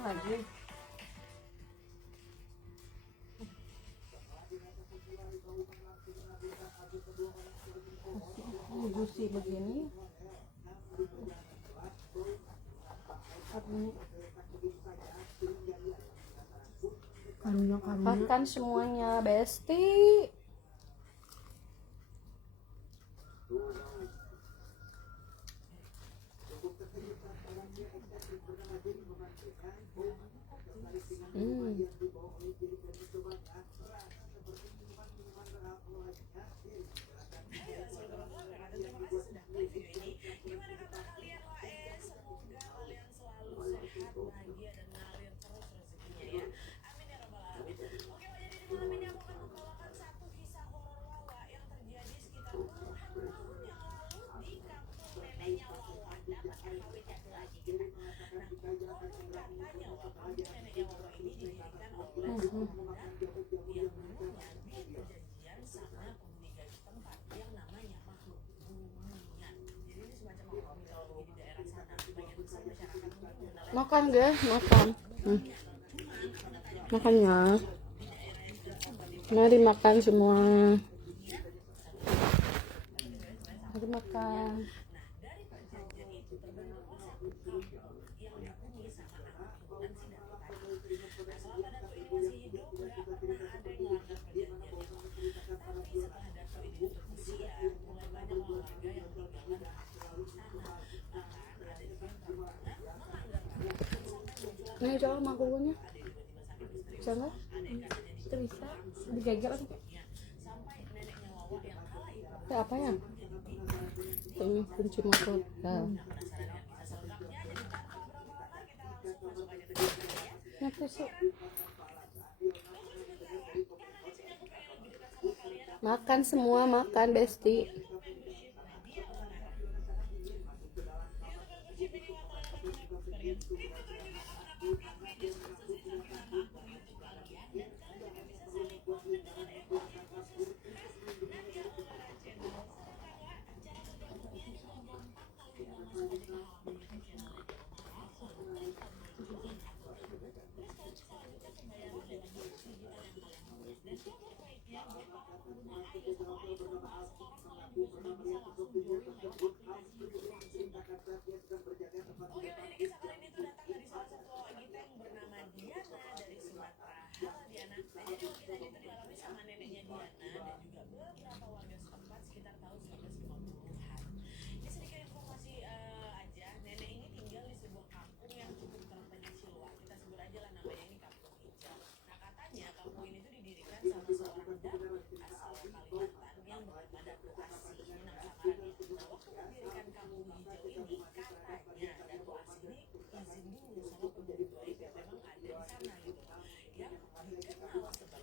lagi. Juicy begini. Makan semuanya, Besti. Makan guys, makan. Makannya. Mari makan semua. Mari makan. Nih coba makunya. Bisa nggak? Itu bisa. Digagal kan? Itu apa ya? Ini kunci makut. Nah. Apa sih? Makan semua, makan Besti.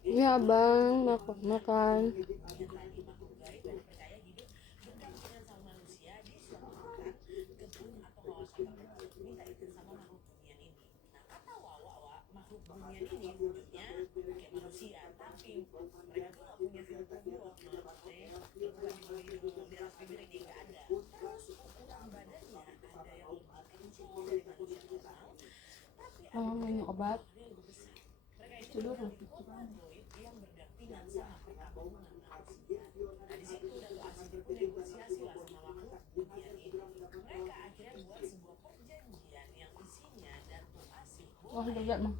Ya bang, makan. Mama minum obat. Tidur. Oh, udah mah.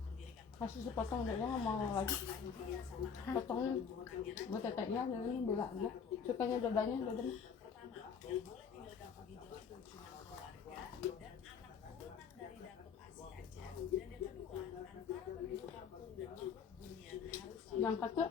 Masih sepotong udah nggak mau lagi. Potongnya buat teteknya ini belah ya. Sukanya dadanya. Diangkat tuh.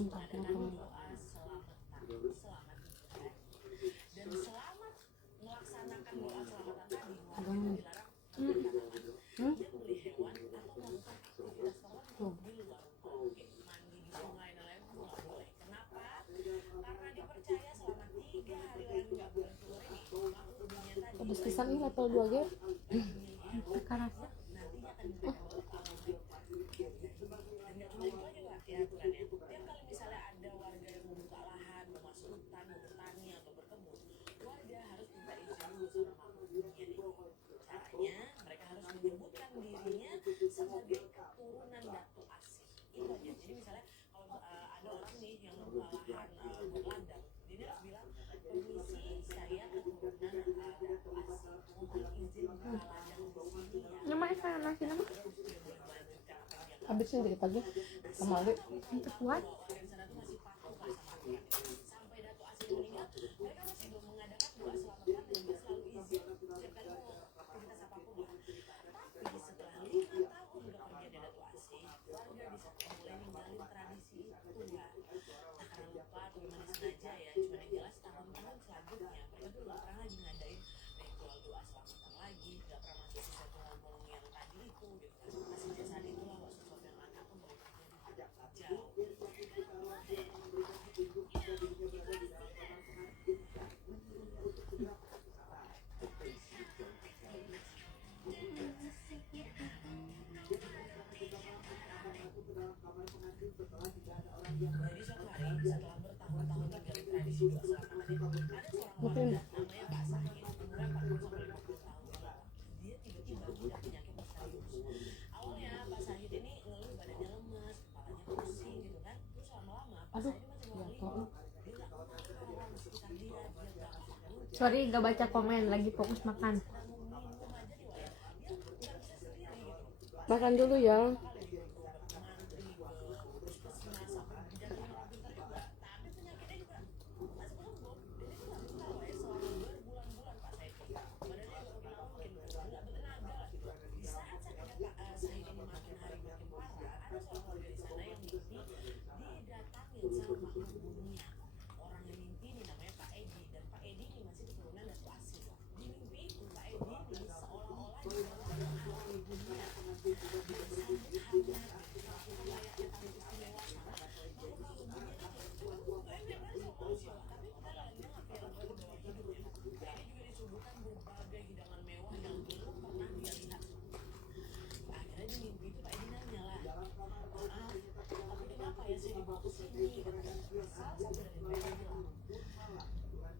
Entah kenapa. Jangan. Hmm? Tuh. Habis pisan ini level 2 ge. Sekarang. Nama saya nasi nama. Habisin dikit lagi sama adik. Untuk kuat. Mungkin aduh, jatuh. Sorry, gak baca komen, lagi fokus makan. Makan dulu ya.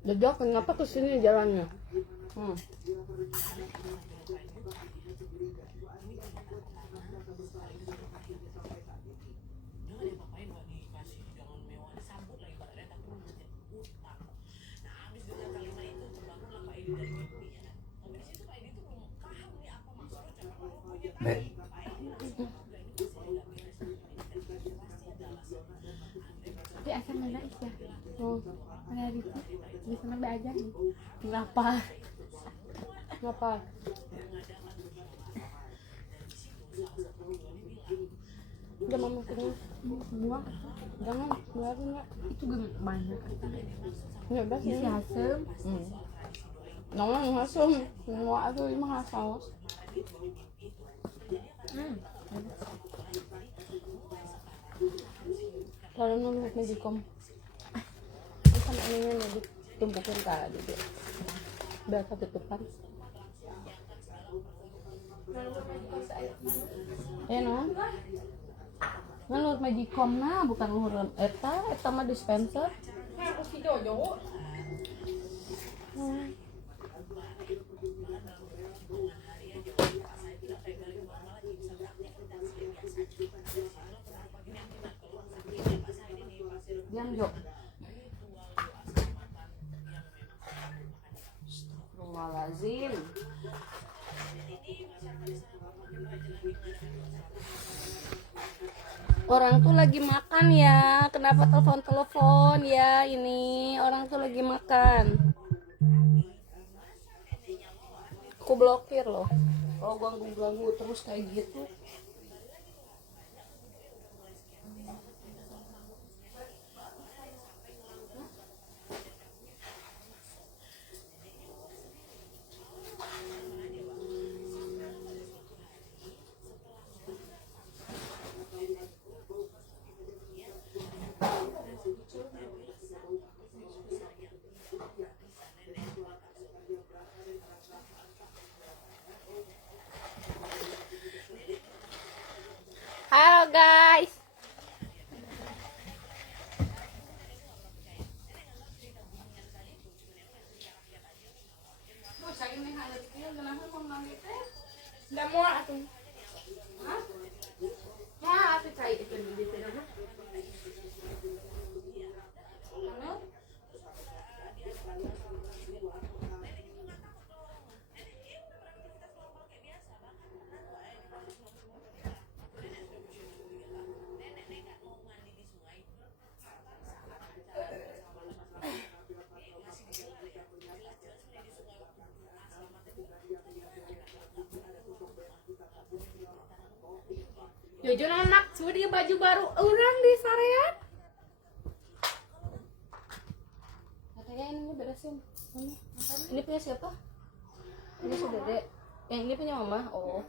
Dodok, kenapa kesini jalannya? Tapi asal mana ya? Ada di bisa nambah aja nih. Kenapa? Kenapa? Udah mama punya buang. Jangan, biarin enggak. Itu banyak. Enggak bas isi asem. Nong asem. Semua itu mah saus. Kalau nunggu magikom. Sama ininya ditumpukin tadi deh. Biar ketutupan. Ya no. Luhur magikom nah, bukan luhur eta mah dispenser. Si Jojo. Diam Jo. Astagfirullahaladzim. Orang tuh lagi makan ya. Kenapa telepon ya? Ini orang tuh lagi makan. Aku blokir loh. Kalau ganggu terus kayak gitu. Jojo anak, sudah dia baju baru orang di sarean. Katanya ini beresin. Ini punya siapa? Ini sudah dek. Yang ini punya mama. Oh.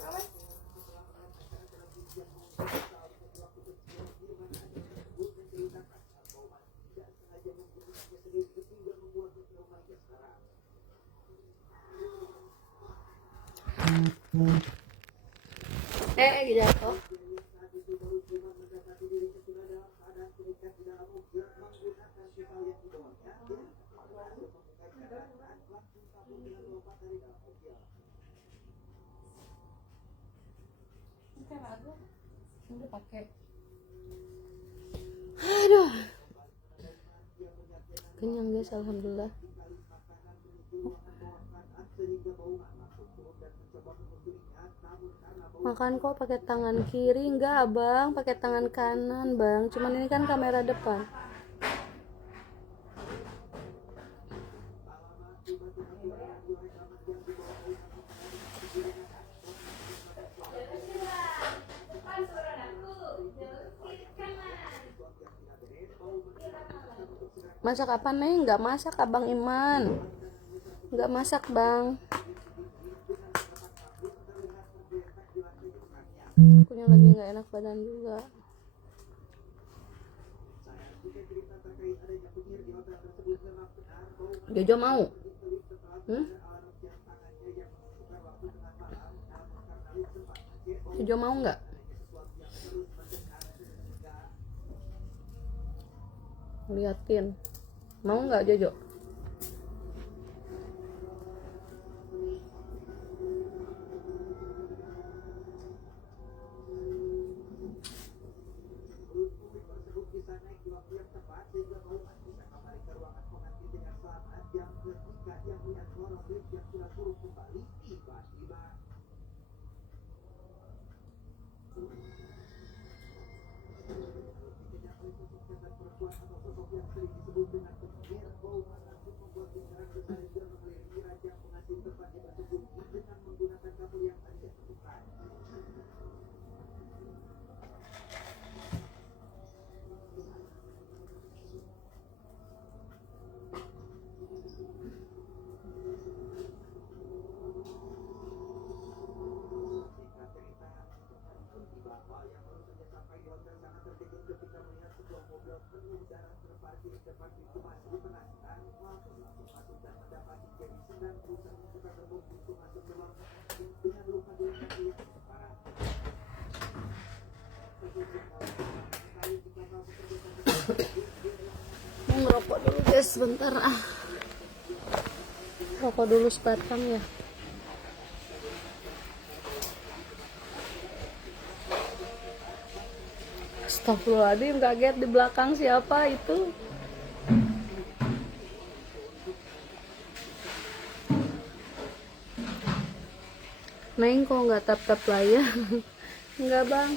Jatuh. Udah pakai. Aduh. Kenyang guys, alhamdulillah. Makan kok pakai tangan kiri, enggak abang, pakai tangan kanan bang. Cuman ini kan kamera depan. Masak apa nih? Enggak masak abang Iman. Enggak masak bang. Akunya lagi nggak enak badan juga. Jojo mau? Jojo mau nggak? Liatin. Mau nggak Jojo? Mau ngerokok dulu guys, sebentar rokok dulu sebatang ya. Astagfirullahaladzim, kaget di belakang siapa itu? Neng kok nggak tap-tap layar? Enggak bang,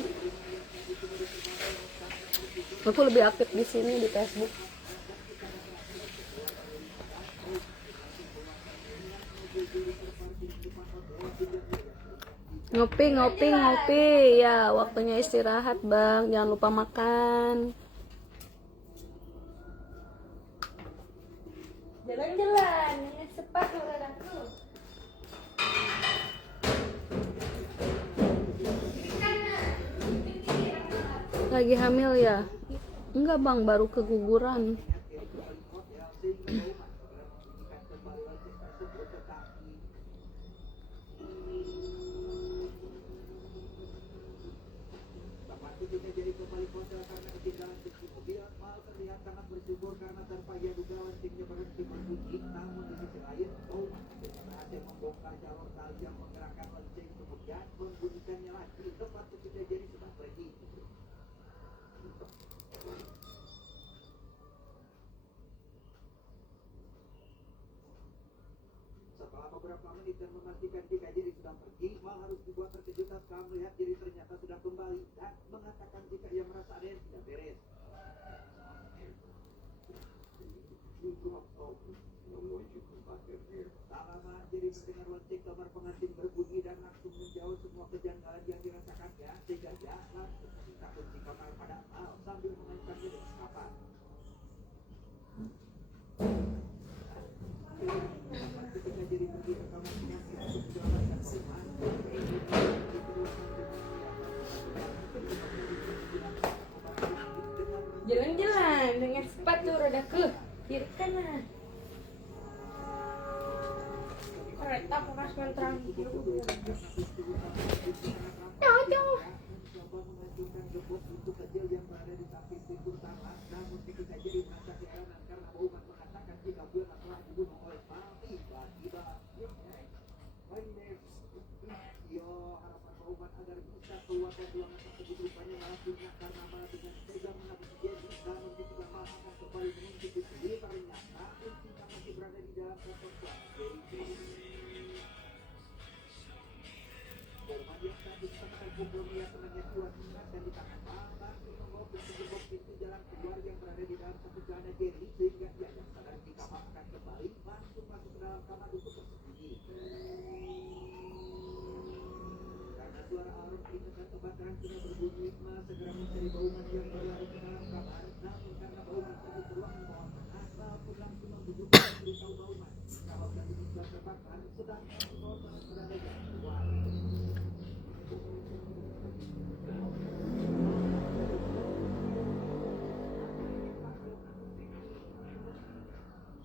aku lebih aktif di sini di Facebook. Ngopi ya, waktunya istirahat bang, jangan lupa makan. Jalan-jalan sepatu anakku. Lagi hamil ya? Enggak bang, baru keguguran. Setelah beberapa menit dan memastikan jika Jerry sudah pergi, Mal harus dibuat terkejut setelah melihat Jerry ternyata sudah kembali dan mengatakan jika ia merasa ada yang tidak beres. Tak lama Jerry mendengar lonceng kamar pengantin berbunyi dan langsung menjauh semua kejanggalan yang dirasakannya sehingga dia langsung rada ke kiri kanan. Kereta pakas menterang dulu. Jauh. mencoba menghancurkan gembok pintu kecil yang berada di samping pintu utama, namun ketika jadi merasa keheranan karena Bauman mengatakan jika Wilna telah dibunuh oleh Mal. Tiba-tiba harapan Bauman agar bisa keluar dari ruangan tersebut rupanya malah punah karena Mal dengan tega menabrak Jenny, namun ketika Mal akan kembali mengintip Jenny, ternyata kuncinya masih berada di dalam kantong plas. Bauman yang tadi setengah pukul melihat temannya kuat ingat dan ditahan Mal langsung membawa gembok pintu jalan keluar yang berada di dalam satu celana Jenny, sehingga ia yang sadar jika Mal akan kembali langsung masuk ke dalam kamar untuk bersembunyi. Karena suara alarm peringatan kebakaran sudah berbunyi, Mal segera mencari Bauman yang berlari ke dalam kamar. Namun karena Bauman pergi ke ruangan bawah tanah, Mal pun langsung membujuk dan memberitahu Bauman kalau gedung sudah terbakar, sedangkan Bauman berada di luar.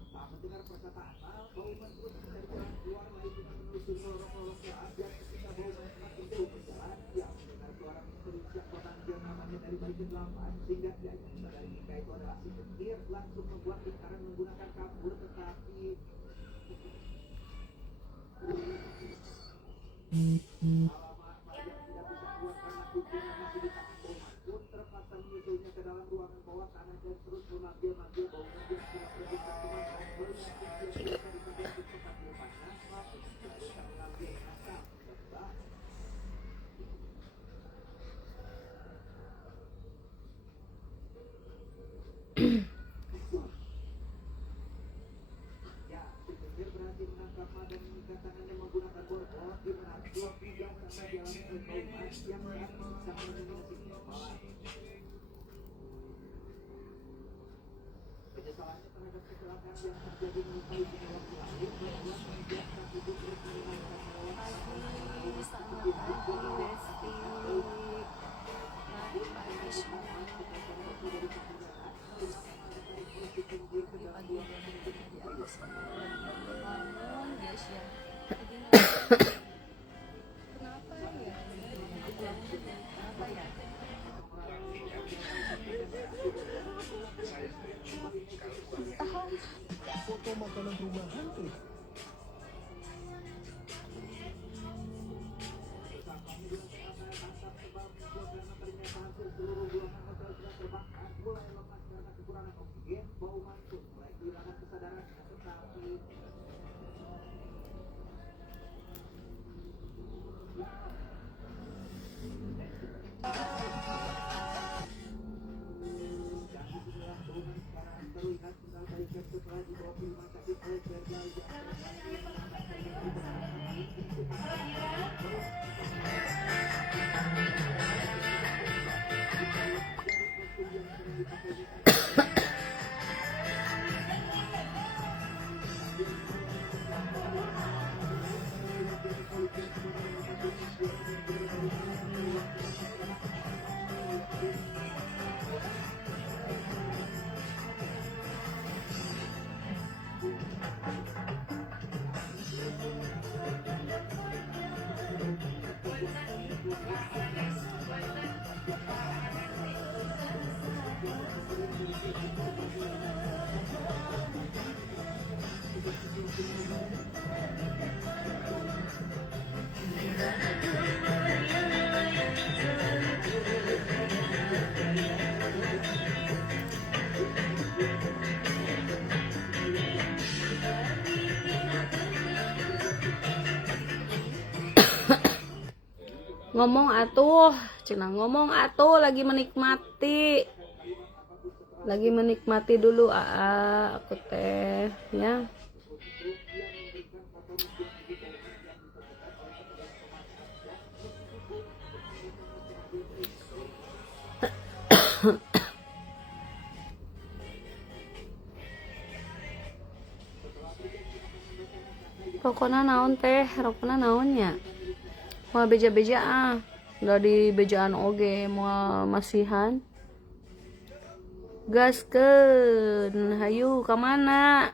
Tak mendengar perkataan Mal, Bauman terus mencari jalan keluar lain dengan menelusuri lorong-lorong gelap, dan ketika Bauman semakin jauh berjalan, ia mendengar suara misterius yang memanggil namanya dari balik kedelapan, sehingga ia yang sadari jika itu adalah si petir, langsung membuat lingkaran menggunakan kapur, tetapi alamat Mal yang tidak bisa keluar karena kuncinya masih di tangan Bauman pun terpaksa menyusulnya ke dalam ruangan bawah tanah dan terus memanggil-manggil Bauman yang sudah pergi ke kemana. Melihat kunci yang biasa dipakai untuk tempat di rumahnya, Mal pun tidak bisa mengambil asap. Sebab ya, si petir berhasil menangkap Mal dan mengikat tangannya menggunakan borgol, di mana dua pinggang sampai di dalam perut Bauman yang tak bisa mendominasi kepala. Penyesalannya terhadap kecelakaan yang terjadi melukai banyak waktu lalu membuat membuat sang ibu terus menyenangkan melewati foto makanan rumahan klik. seluruh ruangan hotel sudah terbakar, mulai lemas karena kekurangan oksigen. Bauman pun mulai kehilangan kesadaran, tetapi dan disinilah Bauman sekarang terlihat tinggal baikan setelah dibawa ke rumah sakit oleh keluarga Ngomong atuh, cenah ngomong atuh, lagi menikmati dulu aku teh ya. Rokona naon teh, rokona naonnya? Mau beja-beja udah di bejaan oge mau masihan. Gaskeun, hayu ka mana?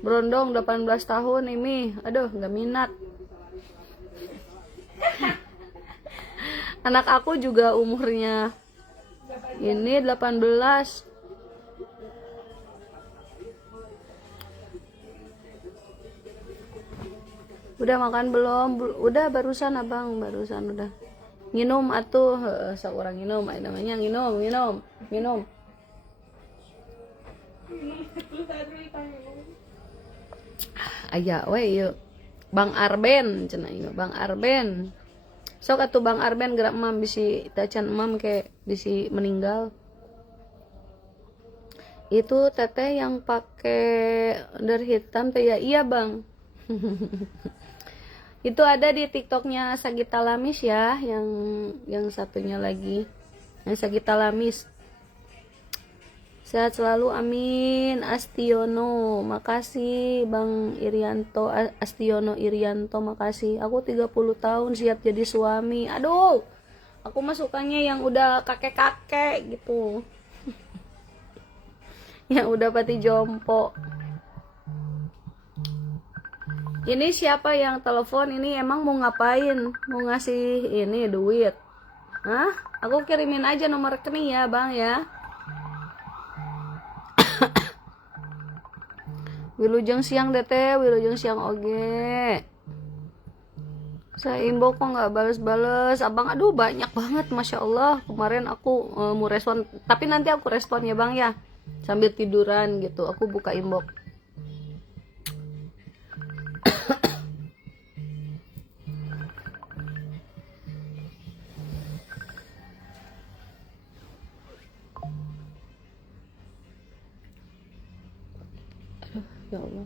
Berondong 18 tahun ini. Aduh, nggak minat. Anak aku juga umurnya ini 18. Udah makan belum? Udah barusan abang, barusan udah. Nginum atuh, seorang nginum, namanya nginum. Aya we yuk. Bang Arben cenah ieu, Bang Arben. Sok atuh Bang Arben gerak emam bisi tacan emam ke bisi meninggal. Itu teteh yang pakai under hitam teh ya, iya Bang. Itu ada di TikToknya Sagita Lamis ya, yang satunya lagi. Yang Sagita Lamis. Sehat selalu, amin. Astiono, makasih Bang Irianto, Astiono Irianto, makasih. Aku 30 tahun siap jadi suami. Aduh, aku mah sukanya yang udah kakek-kakek gitu. Yang udah pati jompo. Ini siapa yang telepon? Ini emang mau ngapain? Mau ngasih ini duit? Hah? Aku kirimin aja nomor rekening ya Bang ya. Wilujeng siang DT, wilujeng siang oge. Saya inbox kok nggak bales-bales, abang. Aduh banyak banget, masya Allah. Kemarin aku mau respon, tapi nanti aku respon ya Bang ya. Sambil tiduran gitu, aku buka inbox. Ya Allah.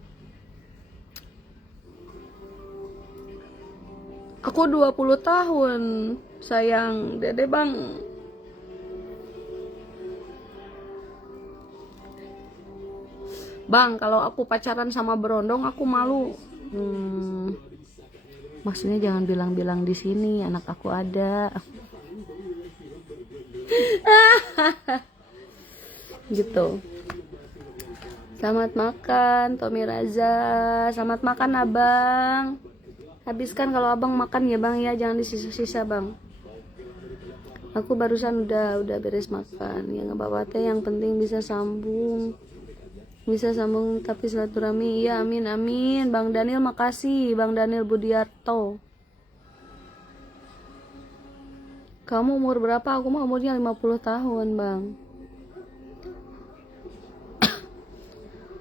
Aku 20 tahun, sayang. Dede Bang. Bang, kalau aku pacaran sama berondong aku malu. Maksudnya jangan bilang-bilang di sini anak aku ada. Gitu. Selamat makan Tommy Raza. Selamat makan abang. Habiskan kalau abang makan ya Bang ya, jangan disisa-sisa Bang. Aku barusan udah beres makan. Ya nggak apa-apa teh, yang penting bisa sambung. Bisa sambung tapi silaturahmi. Iya amin amin. Bang Daniel makasih, Bang Daniel Budiarto. Kamu umur berapa? Aku mah umurnya 50 tahun Bang.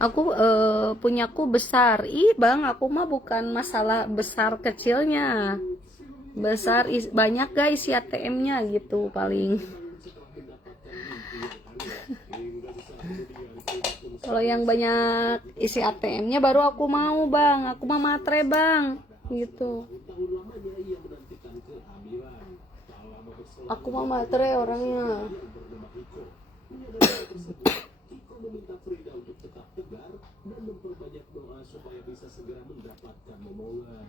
Aku punyaku besar. Ih Bang, aku mah bukan masalah besar kecilnya. Besar banyak guys isi ATM-nya gitu paling. Kalau yang banyak isi ATM-nya baru aku mau Bang. Aku mah matre Bang. Gitu. Aku mah matre orangnya. Meminta Frida untuk tetap tegar dan memperbanyak doa supaya bisa segera mendapatkan momongan.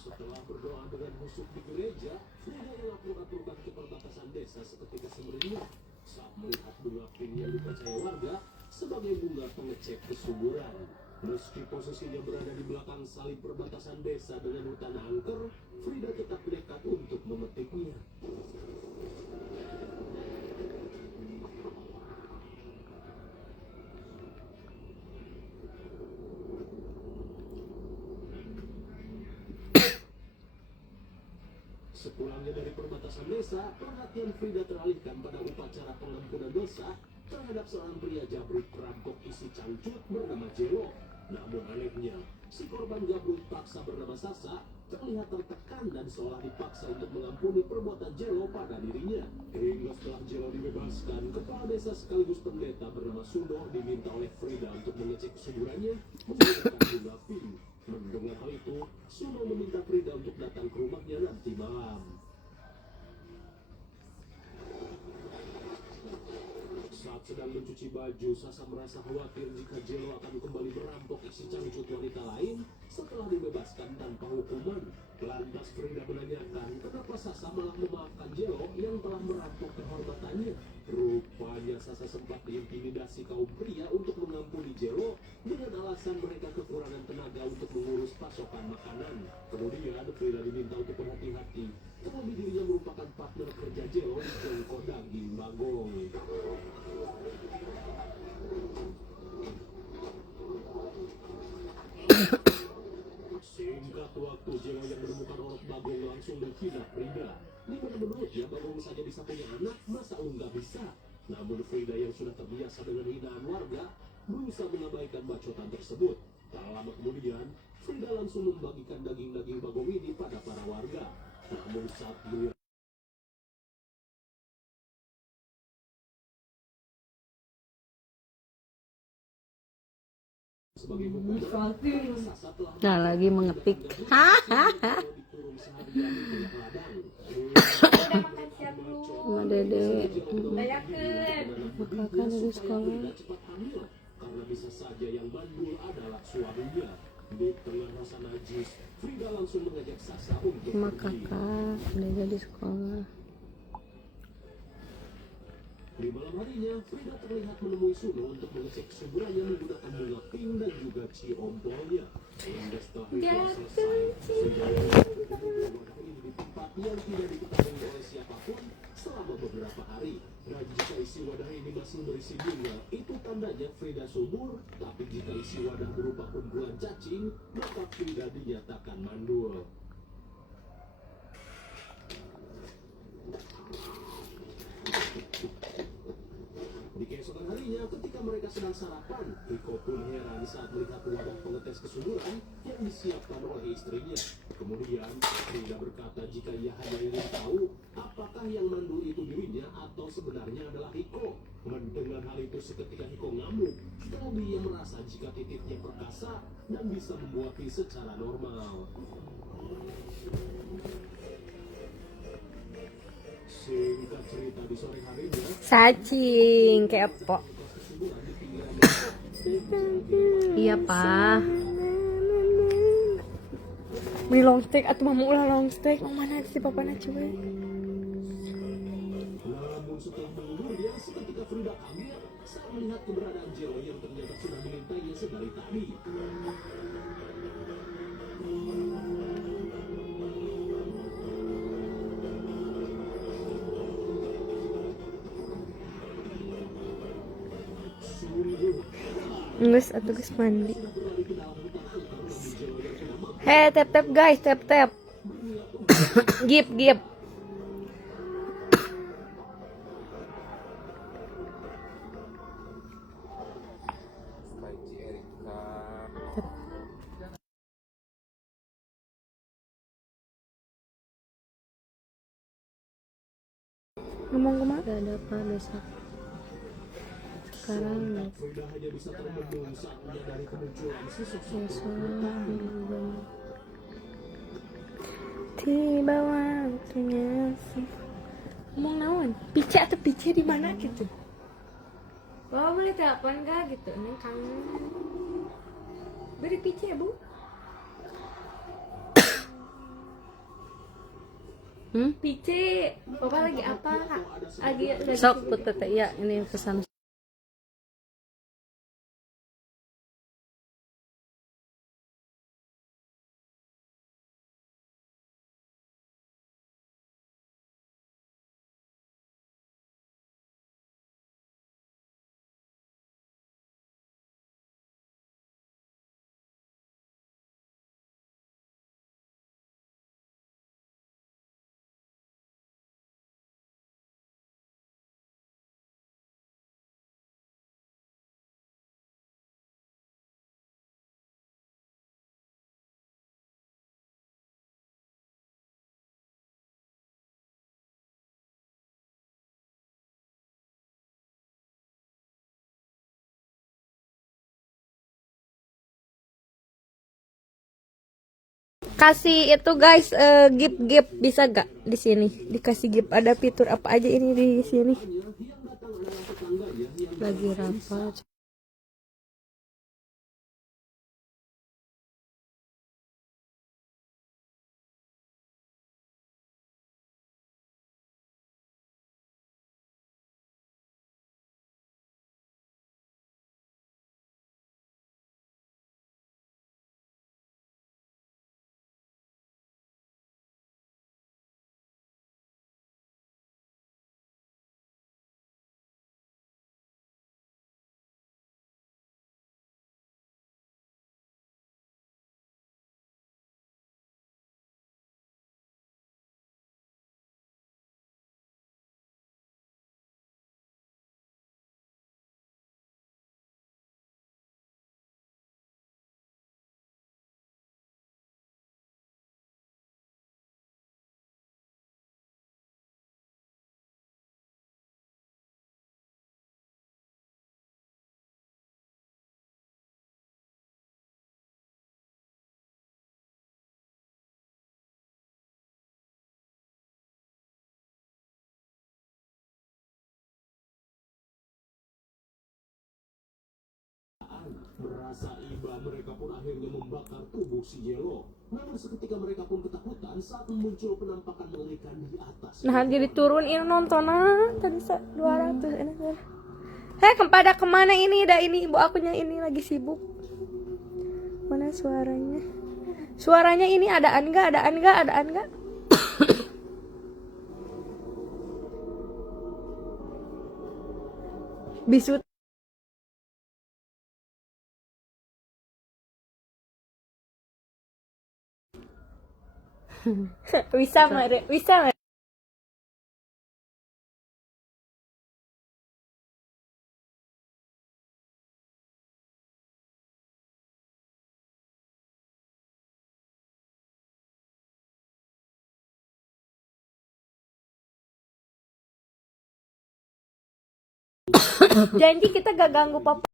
Setelah berdoa dengan khusyuk di gereja, Frida yang atur-aturkan ke perbatasan desa seketika sebenarnya saat melihat bunga pink yang dipercaya warga sebagai bunga pengecek kesuburan. Meski posisinya berada di belakang salib perbatasan desa dengan hutan angker, Frida tetap nekat untuk memetiknya. Sepulangnya dari perbatasan desa, perhatian Frida teralihkan pada upacara pengampunan dosa terhadap seorang pria jabrik perampok isi cangcut bernama Jelo. Namun anehnya, si korban gabruk paksa bernama Sasa terlihat tertekan dan seolah dipaksa untuk mengampuni perbuatan Jelo pada dirinya. Hingga setelah Jelo dibebaskan, kepala desa sekaligus pendeta bernama Suno diminta oleh Frida untuk mengecek kesuburannya menggunakan bunga pink. Mendengar hal itu, Suno meminta Frida untuk datang ke rumahnya nanti malam. sedang mencuci baju, Sasa merasa khawatir jika Jelo akan kembali merampok isi cangcut wanita lain setelah dibebaskan tanpa hukuman. Lantas Frida menanyakan kenapa Sasa malah memaafkan Jelo yang telah merampok kehormatannya. Rupanya Sasa sempat diintimidasi kaum pria untuk mengampuni Jelo dengan alasan mereka kekurangan tenaga untuk mengurus pasokan makanan. Kemudian Frida diminta untuk berhati-hati, terlebih dirinya merupakan partner kerja Jelo di Jongko Daging Bagong. Singkat waktu, Jelo yang menemukan Orok Bagong langsung menghina Frida. Dimana menurutnya Bagong saja bisa punya anak, masa lu nggak bisa? Namun Frida yang sudah terbiasa dengan hinaan warga berusaha mengabaikan bacotan tersebut. Tak lama kemudian, Frida langsung membagikan daging-daging Bagong ini pada para warga. Namun saat melihat sebagai hukuman, Sasa telah Nah, lagi mengetik. Hahaha. dikurung seharian di ladang. Udah makan siang belum? Sama Dede. Bayakeun. Kakak dari sekolah. Frida cepat hamil karena bisa saja yang mandul adalah suaminya. Di tengah rasa najis, Frida langsung mengajak Sasa untuk Sama pergi. kakak Dede di sekolah. Di malam harinya, Frida terlihat menemui Suno untuk mengecek kesuburannya menggunakan bunga pink dan juga ciompolnya. Hingga setelah ritual selesai, Frida menemukan wadah ini di tempat yang tidak diketahui oleh siapapun selama beberapa hari. Dan jika isi wadah ini masih berisi bunga, itu tandanya Frida subur. Tapi jika isi wadah berupa kumpulan cacing, maka Frida dinyatakan mandul. Di keesokan harinya, ketika mereka sedang sarapan, Riko pun heran saat melihat wadah pengetes kesuburan yang disiapkan oleh istrinya. Kemudian, Frida berkata jika ia hanya ingin tahu apakah yang mandul itu dirinya atau sebenarnya adalah Riko. Mendengar hal itu seketika Riko ngamuk. Terlebih ia merasa jika titiknya perkasa dan bisa membuati secara normal. Singkat cerita di sore harinya, Cacing kepo. Iya, Pak. Beli long steak atau mau ulah long steak? Mau mana si papana cuy? namun setelah mengundurnya, seketika Frida kaget saat melihat keberadaan Jelo yang ternyata sudah melintainya sedari tadi. Sungguh, Nges atau geus mandi. Hei, tap guys, tap. Gip. Ngomong kemana? Gak ada apa besok. Sekarang Frida hanya bisa termenung saat menyadari kemunculan sosok besok jam. Tiba waktunya sih. Ngomong naon? Pice atau pice di mana gitu? Oh, boleh telepon gak gitu? Neng kangen. Beri pice, Bu. Pice. Papa lagi apa? Lagi Sok put tete ya, ini pesan. Kasih itu guys, gift bisa gak di sini dikasih gift, ada fitur apa aja ini di sini? yang datang adalah tetangga nggak ya yang Lagi bernama Elisa? rapat. Merasa iba, mereka pun akhirnya membakar tubuh si Yelo. Namun seketika mereka pun ketakutan saat muncul penampakan mengerikan di atas. Nah, jadi turunin nontonan tadi 200 ini. Hei, pada kemana ini? Dah ini ibu akunya ini lagi sibuk. Mana suaranya? Suaranya ini adaan enggak? Bisut. Bisa mare. Janji kita gak ganggu papa.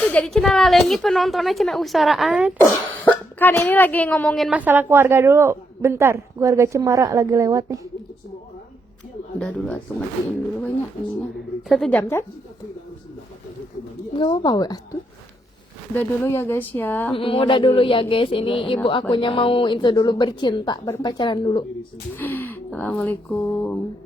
Itu jadi cina lalengit penontonnya cina usaraan. Kan ini lagi ngomongin masalah keluarga dulu. Bentar, keluarga Cemara lagi lewat nih. Udah dulu atuh matiin dulu banyak ininya. 1 jam kan? Gak apa-apa we atuh. Udah dulu ya guys ya. Udah dulu ya guys. Ini ibu akunya mau itu dulu bercinta, berpacaran dulu. Assalamualaikum.